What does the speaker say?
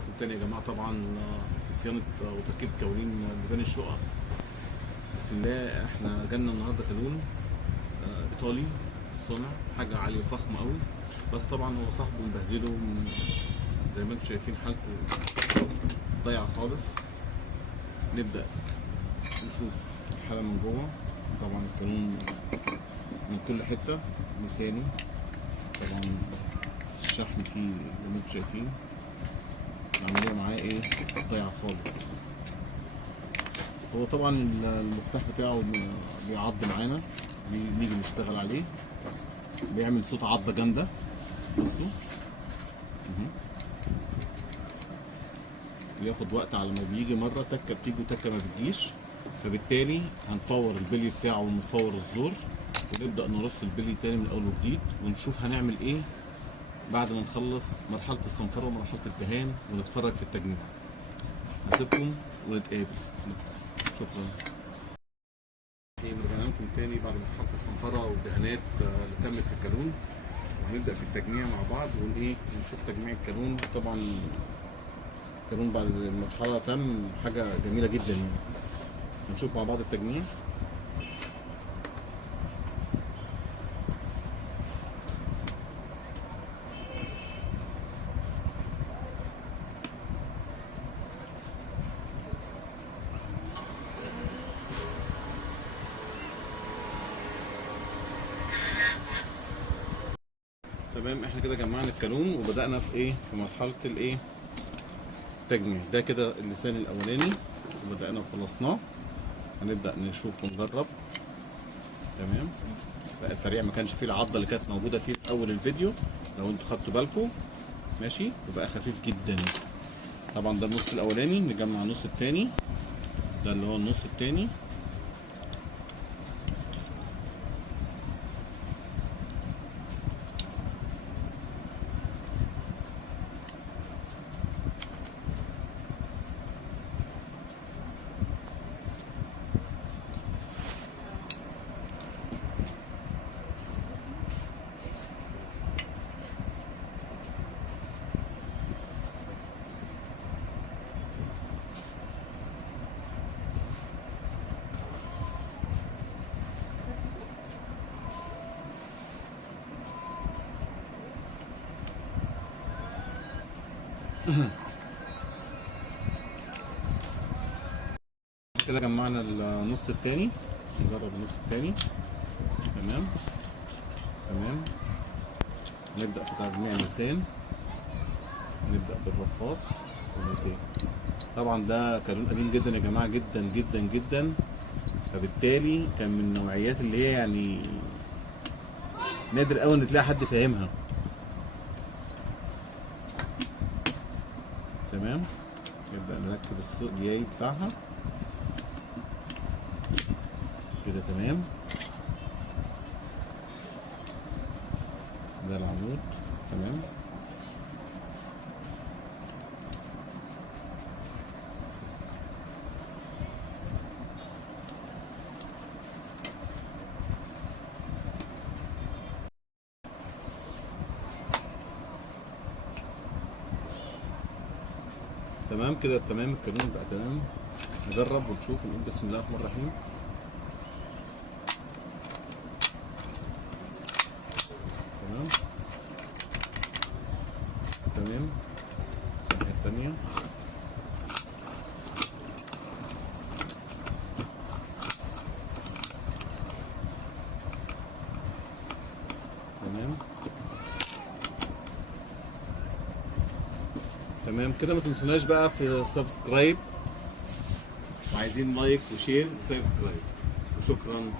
لكم تاني يا جماعه. طبعا في صيانه وتركيب كاولين بيبان الشقق. بسم الله، احنا جالنا النهارده كالون ايطالي الصنع، حاجه عاليه فخمه قوي، بس طبعا هو صاحبه مبهدله زي ما انتم شايفين، حالته ضايعه خالص. نبدا نشوف الحاله من جوه. طبعا الكالون من كل حته مثالي، طبعا الشحن فيه زي ما انتم شايفين. العمليه معاه ايه، ضايعه خالص. هو طبعا المفتاح بتاعه بيعض معانا، بنيجي نشتغل عليه بيعمل صوت عضه جامده. بصوا بياخد وقت على ما بيجي، مره تكه بتيجي وتكه ما بتجيش، فبالتالي هنفور البلي بتاعه ونفور الزور ونبدا نرص البلي تاني من اول وجديد، ونشوف هنعمل ايه بعد ما نخلص مرحله الصنفره ومرحله الدهان ونتفرج في التجميع. هسيبكم ونتقابل. شكرا. رجعنا لكم تاني بعد مرحله الصنفره والدهانات اللي تمت في الكالون، وهنبدا في التجميع مع بعض ونشوف تجميع الكالون. طبعا الكالون بعد المرحله تم حاجه جميله جدا يعني. هنشوف مع بعض التجميع. تمام، احنا كده جمعنا الكالون وبدأنا في مرحلة التجميع. ده كده اللسان الاولاني وبدأنا وخلصناه. هنبدأ نشوف ونجرب. تمام، بقى سريع، ما كانش فيه العضة اللي كانت موجودة فيه في اول الفيديو لو انتوا خدتوا بالكم. ماشي، وبقى خفيف جدا. طبعا ده النص الاولاني، نجمع النص التاني. ده اللي هو النص التاني. كده جمعنا النص التاني. نجرب النص التاني. تمام تمام. نبدأ في تجميع اللسان. نبدأ بالرفاص واللسان. طبعا ده كالون قديم جدا يا جماعة، جدا جدا جدا، فبالتالي كان من النوعيات اللي هي يعني نادر قوي ان تلاقي حد فاهمها. تمام، نبدأ نركب الجاي بتاعها كده. تمام، ده العمود. تمام، تمام كده. تمام، الكالون بقى تمام. نجرب ونشوف ونقول بسم الله الرحمن الرحيم. تمام تمام. الناحية التانية. تمام تمام كده. ما تنسوناش بقى في السبسكرايب، وعايزين لايك وشير وسبسكرايب، وشكرا.